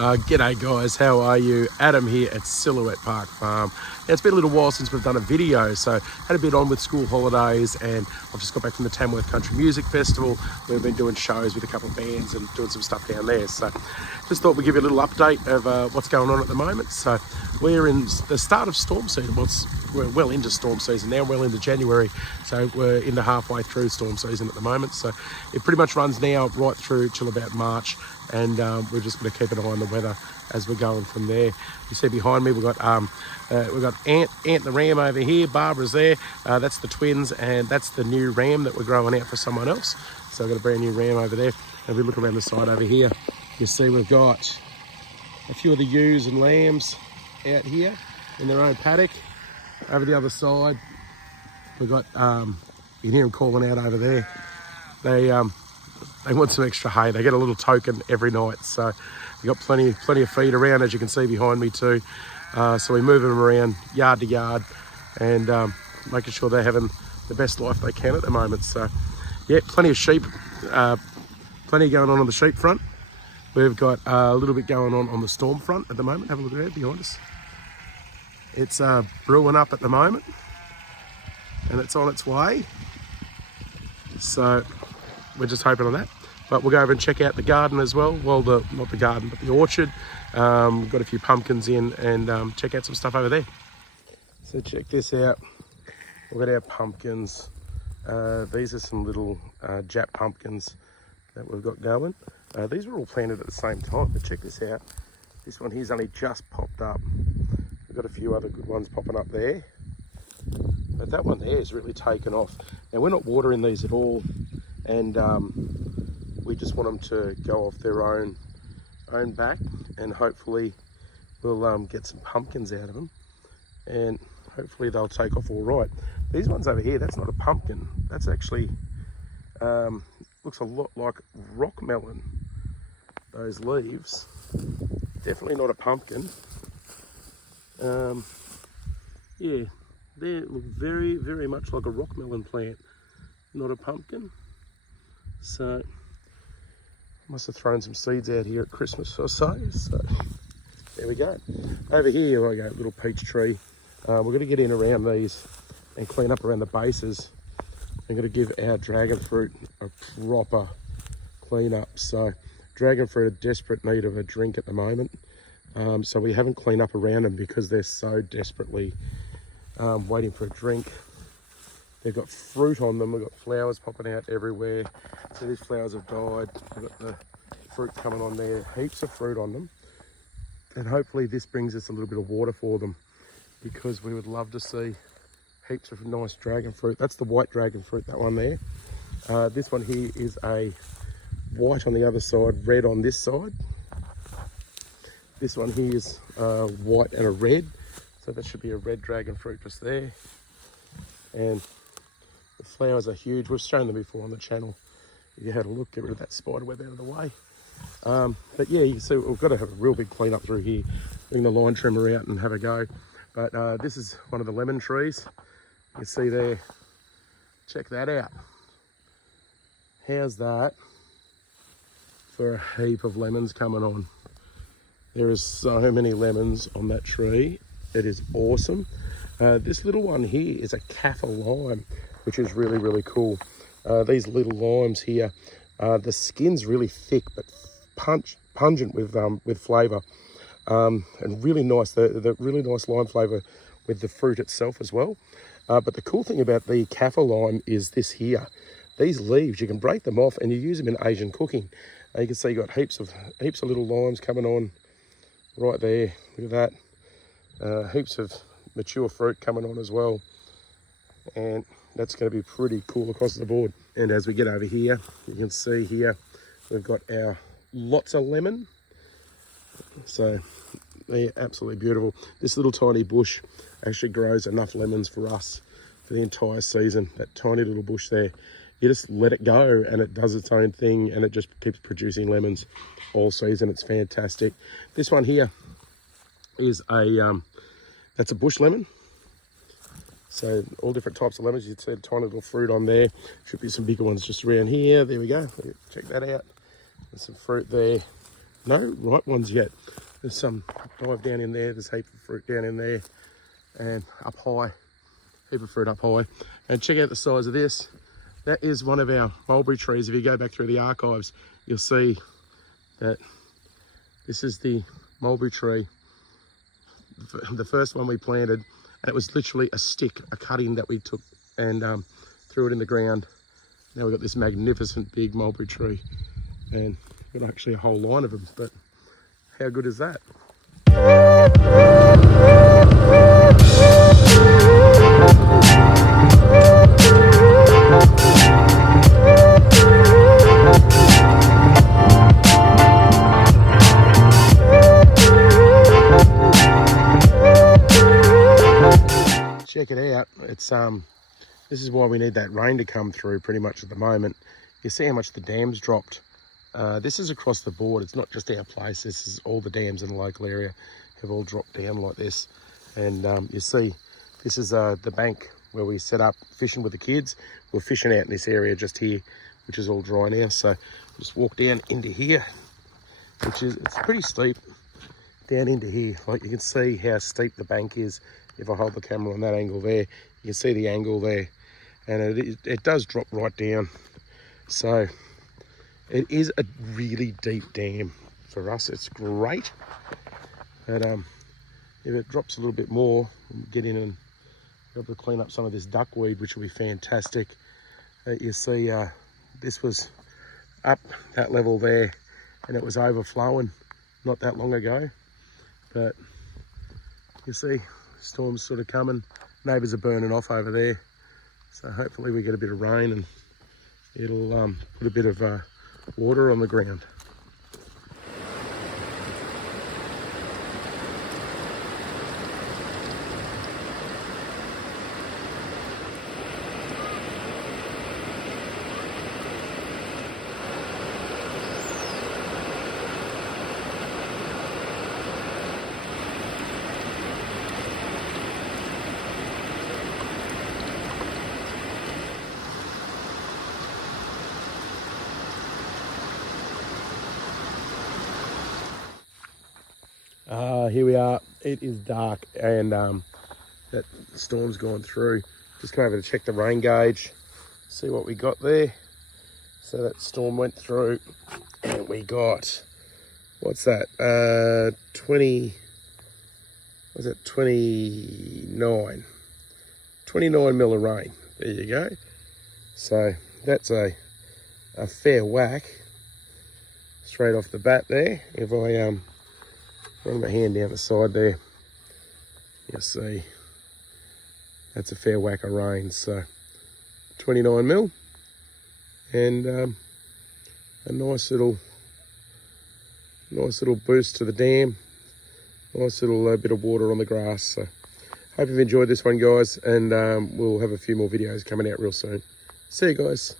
G'day guys, how are you? Adam here at Silhouette Park Farm. Now, it's been a little while since we've done a video, so had a bit on with school holidays, and I've just got back from the Tamworth Country Music Festival. We've been doing shows with a couple of bands and doing some stuff down there, so just thought we'd give you a little update of what's going on at the moment. So we're in the start of storm season. We're well into storm season now, well into January, so we're in the halfway through storm season at the moment. So it pretty much runs now right through till about March, and we're just going to keep an eye on the weather as we're going from there. You see behind me we've got Ant the ram over here. Barbara's there. That's the twins, and that's the new ram that we're growing out for someone else. So we've got a brand new ram over there. And if we look around the side over here, you see we've got a few of the ewes and lambs out here in their own paddock. Over the other side, we've got, you can hear them calling out over there. They want some extra hay. They get a little token every night. So we've got plenty of feed around, as you can see behind me too. So we move them around yard to yard and making sure they're having the best life they can at the moment. So yeah, plenty of sheep, plenty going on the sheep front. We've got a little bit going on the storm front at the moment. Have a look at that behind us. It's brewing up at the moment, and it's on its way. So we're just hoping on that. But we'll go over and check out the garden as well. Well, not the garden, but the orchard. We've got a few pumpkins in, and check out some stuff over there. So check this out. We've got our pumpkins. These are some little Jap pumpkins that we've got going. These were all planted at the same time, but check this out. This one here's only just popped up. We've got a few other good ones popping up there, but that one there is really taken off. Now, we're not watering these at all, and we just want them to go off their own back, and hopefully we'll get some pumpkins out of them, and hopefully they'll take off all right. These ones over here, that's not a pumpkin. That's actually looks a lot like rock melon. Those leaves, definitely not a pumpkin. Yeah, they look very, very much like a rock melon plant, not a pumpkin. So must have thrown some seeds out here at Christmas or so. So there we go. Over here we go, little peach tree. We're going to get in around these and clean up around the bases. I'm going to give our dragon fruit a proper clean up. So dragon fruit are desperate need of a drink at the moment. So we haven't cleaned up around them because they're so desperately waiting for a drink. They've got fruit on them. We've got flowers popping out everywhere. So these flowers have died. We've got the fruit coming on there. Heaps of fruit on them. And hopefully this brings us a little bit of water for them, because we would love to see heaps of nice dragon fruit. That's the white dragon fruit, that one there. This one here is a white on the other side, red on this side. This one here is white and a red. So that should be a red dragon fruit just there. And the flowers are huge. We've shown them before on the channel. If you had a look, get rid of that spider web out of the way. But yeah, you can see we've got to have a real big clean up through here. Bring the line trimmer out and have a go. But this is one of the lemon trees. You can see there. Check that out. How's that for a heap of lemons coming on? There is so many lemons on that tree. It is awesome. This little one here is a kaffir lime, which is really, really cool. These little limes here, the skin's really thick but pungent with flavour, and really nice. The really nice lime flavour with the fruit itself as well. But the cool thing about the kaffir lime is this here. These leaves, you can break them off and you use them in Asian cooking. You can see you've got heaps of little limes coming on right there. Look at that. Heaps of mature fruit coming on as well. And that's going to be pretty cool across the board. And as we get over here, you can see here, we've got our lots of lemon. So they're absolutely beautiful. This little tiny bush actually grows enough lemons for us for the entire season. That tiny little bush there. You just let it go and it does its own thing, and it just keeps producing lemons all season. It's fantastic. This one here is that's a bush lemon. So all different types of lemons. You can see a tiny little fruit on there. Should be some bigger ones just around here. There we go. Check that out. There's some fruit there. no ripe ones yet. There's some dive down in there. There's a heap of fruit down in there, and up high, heap of fruit up high. And check out the size of this. That is one of our mulberry trees. If you go back through the archives, you'll see that this is the mulberry tree, the first one we planted, and it was literally a stick, a cutting that we took and threw it in the ground. Now we've got this magnificent big mulberry tree, and we've got actually a whole line of them, but how good is that? Check it out. It's this is why we need that rain to come through pretty much at the moment. You see how much the dam's dropped. This is across the board. It's not just our place. This is all the dams in the local area have all dropped down like this. And you see, this is the bank where we set up fishing with the kids. We're fishing out in this area just here, which is all dry now. So just walk down into here, it's pretty steep down into here. Like, you can see how steep the bank is. If I hold the camera on that angle there, you can see the angle there, and it does drop right down. So it is a really deep dam for us. It's great, but if it drops a little bit more, we'll get in and be able to clean up some of this duckweed, which will be fantastic. You see, this was up that level there, and it was overflowing not that long ago. But you see, storm's sort of coming. Neighbours are burning off over there, so hopefully we get a bit of rain and it'll put a bit of water on the ground. Here we are. It is dark, and that storm's gone through. Just come over to check the rain gauge, see what we got there. So that storm went through, and we got, what's that? 20. Was it 29? 29 mil of rain. There you go. So that's a fair whack straight off the bat there. If I run my hand down the side there, you'll see that's a fair whack of rain. So 29 mil, and a nice little boost to the dam. Nice little bit of water on the grass. So hope you've enjoyed this one, guys, and we'll have a few more videos coming out real soon. See you guys.